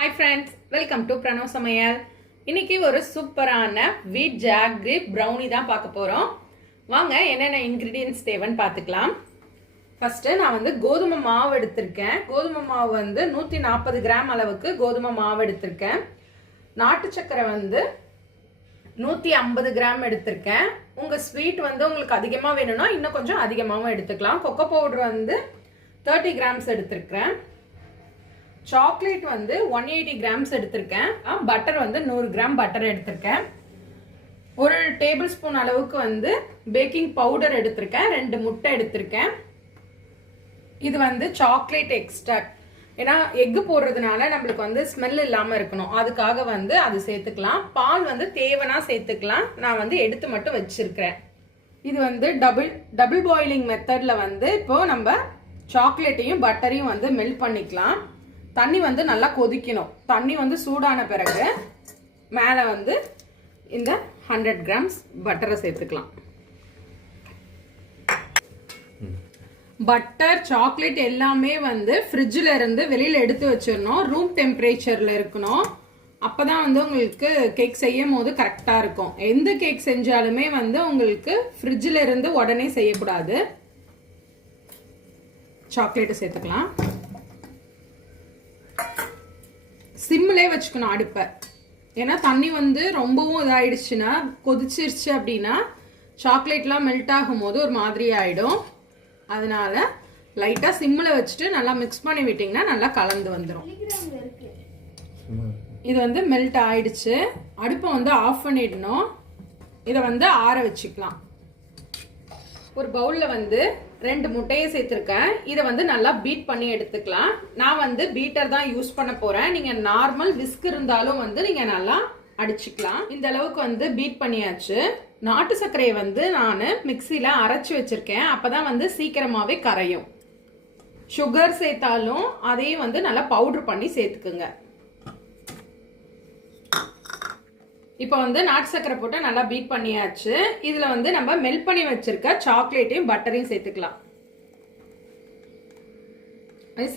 Hi friends, welcome to Pranav சமையல். இன்னைக்கு ஒரு சூப்பரான வீட் ஜாக்ரி ப்ரௌனி தான் பார்க்க போகிறோம். வாங்க என்னென்ன இன்க்ரீடியன்ஸ் தேவைன்னு பார்த்துக்கலாம். ஃபஸ்ட்டு நான் வந்து கோதுமை மாவு எடுத்திருக்கேன். கோதுமை மாவு வந்து 140 கிராம் அளவுக்கு கோதுமை மாவு எடுத்திருக்கேன். நாட்டு சக்கரை வந்து 150 கிராம் எடுத்திருக்கேன். உங்கள் ஸ்வீட் வந்து உங்களுக்கு அதிகமாக வேணும்னா இன்னும் கொஞ்சம் அதிகமாகவும் எடுத்துக்கலாம். கொக்கோ பவுடர் வந்து 30 கிராம்ஸ் எடுத்திருக்கிறேன். சாக்லேட் வந்து 180 கிராம்ஸ் எடுத்திருக்கேன். பட்டர் வந்து 100 கிராம் பட்டர் எடுத்திருக்கேன். ஒரு டேபிள் ஸ்பூன் அளவுக்கு வந்து பேக்கிங் பவுடர் எடுத்திருக்கேன். 2 முட்டை எடுத்திருக்கேன். இது வந்து சாக்லேட் எக்ஸ்ட்ராக்ட். ஏன்னா எக்கு போடுறதுனால நம்மளுக்கு வந்து ஸ்மெல் இல்லாமல் இருக்கணும், அதுக்காக வந்து அது சேர்த்துக்கலாம். பால் வந்து தேவைன்னா சேர்த்துக்கலாம். நான் வந்து எடுத்து மட்டும் வச்சிருக்கிறேன். இது வந்து டபுள் பாயிலிங் மெத்தட்ல வந்து இப்போ நம்ம சாக்லேட்டையும் பட்டரையும் வந்து மெல்ட் பண்ணிக்கலாம். தண்ணி வந்து நல்லா கொதிக்கணும். தண்ணி வந்து சூடான பிறகு மேலே வந்து இந்த 100 கிராம்ஸ் பட்டரை சேர்த்துக்கலாம். பட்டர் சாக்லேட் எல்லாமே வந்து ஃப்ரிட்ஜில் இருந்து வெளியில் எடுத்து வச்சிடணும். ரூம் டெம்பரேச்சரில் இருக்கணும். அப்போ தான் வந்து உங்களுக்கு கேக் செய்யும் போது கரெக்டாக இருக்கும். எந்த கேக் செஞ்சாலுமே வந்து உங்களுக்கு ஃப்ரிட்ஜில் இருந்து உடனே செய்யக்கூடாது. சாக்லேட்டை சேர்த்துக்கலாம். சிம்மிலே வச்சுக்கணும் அடுப்பை. ஏன்னா தண்ணி வந்து ரொம்பவும் இதாயிடுச்சுன்னா, கொதிச்சிருச்சு அப்படின்னா சாக்லேட்லாம் மெல்ட் ஆகும் போது ஒரு மாதிரி ஆயிடும். அதனால லைட்டாக சிம்மில் வச்சுட்டு நல்லா மிக்ஸ் பண்ணி விட்டிங்கன்னா நல்லா கலந்து வந்துடும். இது வந்து மெல்ட் ஆயிடுச்சு. அடுப்பை வந்து ஆஃப் பண்ணிடணும். இதை வந்து ஆற வச்சுக்கலாம். ஒரு பவுலில் வந்து 2 முட்டையை சேர்த்துருக்கேன். இதை வந்து நல்லா பீட் பண்ணி எடுத்துக்கலாம். நான் வந்து பீட்டர் தான் யூஸ் பண்ண போறேன். நீங்க நார்மல் விஸ்க் இருந்தாலும் வந்து நீங்க நல்லா அடிச்சுக்கலாம். இந்த அளவுக்கு வந்து பீட் பண்ணியாச்சு. நாட்டு சர்க்கரையை வந்து நான் மிக்சியில அரைச்சு வச்சிருக்கேன். அப்பதான் வந்து சீக்கிரமாவே கரையும். சுகர் சேர்த்தாலும் அதையும் வந்து நல்லா பவுடர் பண்ணி சேர்த்துக்குங்க. இப்போ வந்து நாட்டு சக்கரை போட்டு நல்லா பீட் பண்ணியாச்சு. இதுல வந்து நம்ம மெல்ட் பண்ணி வச்சிருக்க சாக்லேட்டையும் பட்டரையும் சேர்த்துக்கலாம்.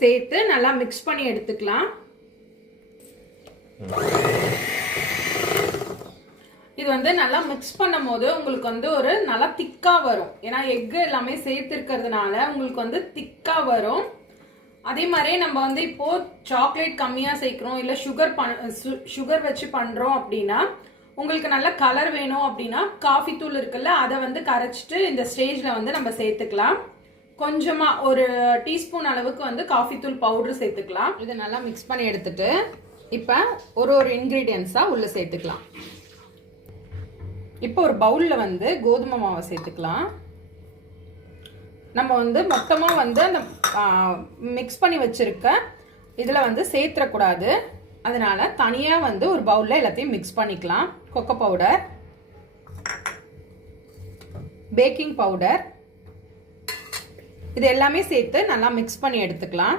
சேர்த்து நல்லா மிக்ஸ் பண்ணி எடுத்துக்கலாம். இது வந்து நல்லா மிக்ஸ் பண்ணும் போது உங்களுக்கு வந்து ஒரு நல்லா திக்கா வரும். ஏன்னா எக்கு எல்லாமே சேர்த்து இருக்கிறதுனால உங்களுக்கு வந்து திக்கா வரும். அதே மாதிரி நம்ம வந்து இப்போ சாக்லேட் கம்மியா சேர்க்கிறோம், இல்ல சுகர் வச்சு பண்றோம் அப்படின்னா உங்களுக்கு நல்ல கலர் வேணும் அப்படின்னா காஃபி தூள் இருக்குல்ல, அதை வந்து கரைச்சிட்டு இந்த ஸ்டேஜ்ல வந்து நம்ம சேர்த்துக்கலாம். கொஞ்சமா ஒரு டீஸ்பூன் அளவுக்கு வந்து காஃபி தூள் பவுடர் சேர்த்துக்கலாம். இதை நல்லா மிக்ஸ் பண்ணி எடுத்துட்டு இப்போ ஒரு இன்கிரீடியன்ஸா உள்ள சேர்த்துக்கலாம். இப்போ ஒரு பவுல்ல வந்து கோதுமை மாவை சேர்த்துக்கலாம். நம்ம வந்து மொத்தமா வந்து அந்த மிக்ஸ் பண்ணி வச்சிருக்க இதுல வந்து சேர்த்துடக்கூடாது. அதனால தனியா வந்து ஒரு பவுல்ல எல்லாத்தையும் மிக்ஸ் பண்ணிக்கலாம். கொக்கோ பவுடர், பேக்கிங் பவுடர், இது எல்லாமே சேர்த்து நல்லா மிக்ஸ் பண்ணி எடுத்துக்கலாம்.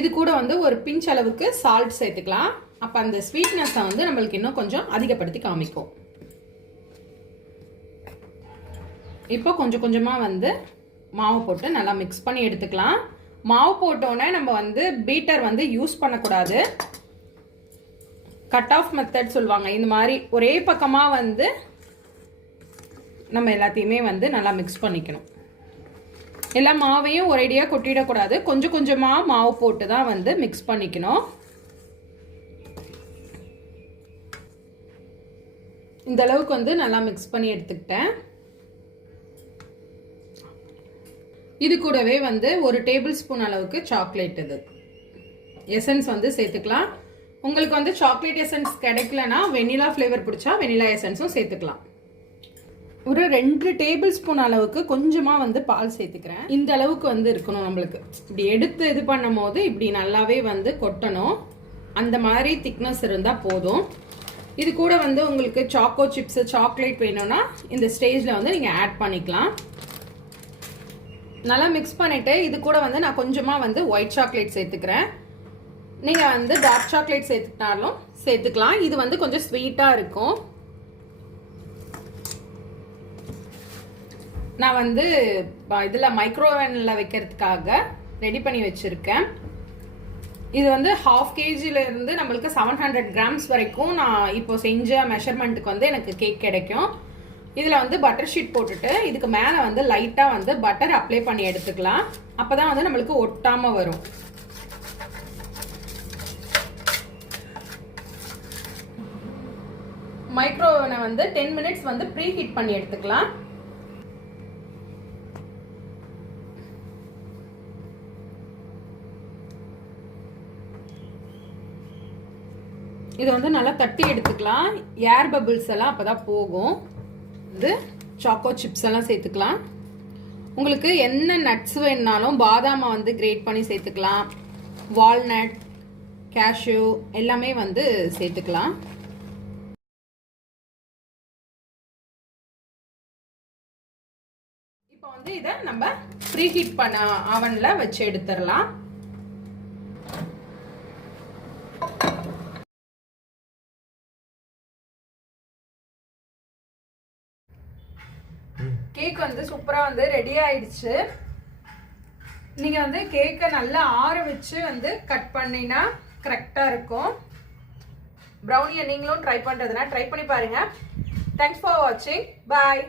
இது கூட வந்து ஒரு பிஞ்ச் அளவுக்கு சால்ட் சேர்த்துக்கலாம். அப்ப அந்த ஸ்வீட்னஸ் வந்து நம்மளுக்கு இன்னும் கொஞ்சம் அதிகப்படுத்தி காமிக்கும். இப்போ கொஞ்சம் கொஞ்சமா வந்து மாவு போட்டு நல்லா மிக்ஸ் பண்ணி எடுத்துக்கலாம். மாவு போட்டோன்னே நம்ம வந்து பீட்டர் வந்து யூஸ் பண்ணக்கூடாது. கட் ஆஃப் மெத்தட் சொல்லுவாங்க. இந்த மாதிரி ஒரே பக்கமா வந்து நம்ம எல்லாத்தையுமே வந்து நல்லா மிக்ஸ் பண்ணிக்கணும். எல்லா மாவையும் ஒரேடியா கொட்டிடக்கூடாது. கொஞ்சம் கொஞ்சமா மாவு போட்டு தான் வந்து மிக்ஸ் பண்ணிக்கணும். இந்த அளவுக்கு வந்து நல்லா மிக்ஸ் பண்ணி எடுத்துக்கிட்டேன். இது கூடவே வந்து ஒரு டேபிள் ஸ்பூன் அளவுக்கு சாக்லேட் எசன்ஸ் வந்து சேர்த்துக்கலாம். உங்களுக்கு வந்து சாக்லேட் எசன்ஸ் கிடைக்கலனா வெனிலா ஃப்ளேவர் பிடிச்சா வெனிலா எசன்ஸும் சேர்த்துக்கலாம். ஒரு 2 டேபிள் ஸ்பூன் அளவுக்கு கொஞ்சமா வந்து பால் சேர்த்துக்கிறேன். இந்த அளவுக்கு வந்து இருக்கணும். நம்மளுக்கு இப்படி எடுத்து இது பண்ணும் போது இப்படி நல்லாவே வந்து கொட்டணும். அந்த மாதிரி திக்னஸ் இருந்தா போதும். இது கூட வந்து உங்களுக்கு சாக்கோ சிப்ஸ், சாக்லேட் வேணும்னா இந்த ஸ்டேஜ்ல வந்து நீங்க ஆட் பண்ணிக்கலாம். நல்லா மிக்ஸ் பண்ணிட்டு இது கூட வந்து நான் கொஞ்சமா வந்து ஒயிட் சாக்லேட் சேர்த்துக்கிறேன். நீங்க வந்து டார்க் சாக்லேட் சேர்த்துக்கிட்டாலும் சேர்த்துக்கலாம். இது வந்து கொஞ்சம் ஸ்வீட்டா இருக்கும். நான் வந்து இதுல மைக்ரோவேவ்ல வைக்கிறதுக்காக ரெடி பண்ணி வச்சிருக்கேன். இது வந்து ஹாஃப் கேஜில இருந்து நம்மளுக்கு 700 கிராம்ஸ் வரைக்கும் நான் இப்போ செஞ்ச மெஷர்மெண்ட்டுக்கு வந்து எனக்கு கேக் கிடைக்கும். இதில் வந்து பட்டர் ஷீட் போட்டுட்டு இதுக்கு மேலே வந்து லைட்டாக வந்து பட்டர் அப்ளை பண்ணி எடுத்துக்கலாம். அப்போ தான் வந்து நம்மளுக்கு ஒட்டாமல் வரும். மைக்ரோவேவனை வந்து 10 மினிட்ஸ் வந்து ப்ரீ ஹீட் பண்ணி எடுத்துக்கலாம். இதை வந்து நல்லா தட்டி எடுத்துக்கலாம். ஏர் பபிள்ஸ் எல்லாம் அப்பதான் போகும். இது சாக்கோ சிப்ஸ் எல்லாம் சேர்த்துக்கலாம். உங்களுக்கு என்ன நட்ஸ் வேணுனாலும் பாதாமை வந்து கிரேட் பண்ணி சேர்த்துக்கலாம். வால்நட், கேஷ்யூ எல்லாமே வந்து சேர்த்துக்கலாம். இப்போ வந்து இதை நம்ம ப்ரீ ஹீட் பண்ண அவன்ல வச்சு எடுத்துடலாம். கேக் வந்து சூப்பரா வந்து ரெடி ஆயிடுச்சு. நீங்க வந்து கேக்கை நல்லா ஆற வச்சு வந்து கட் பண்ணினா கரெக்டா இருக்கும். ப்ரௌனியை நீங்களும் ட்ரை பண்றதுனா ட்ரை பண்ணி பாருங்க. தேங்க்ஸ் ஃபார் வாட்சிங். பாய்.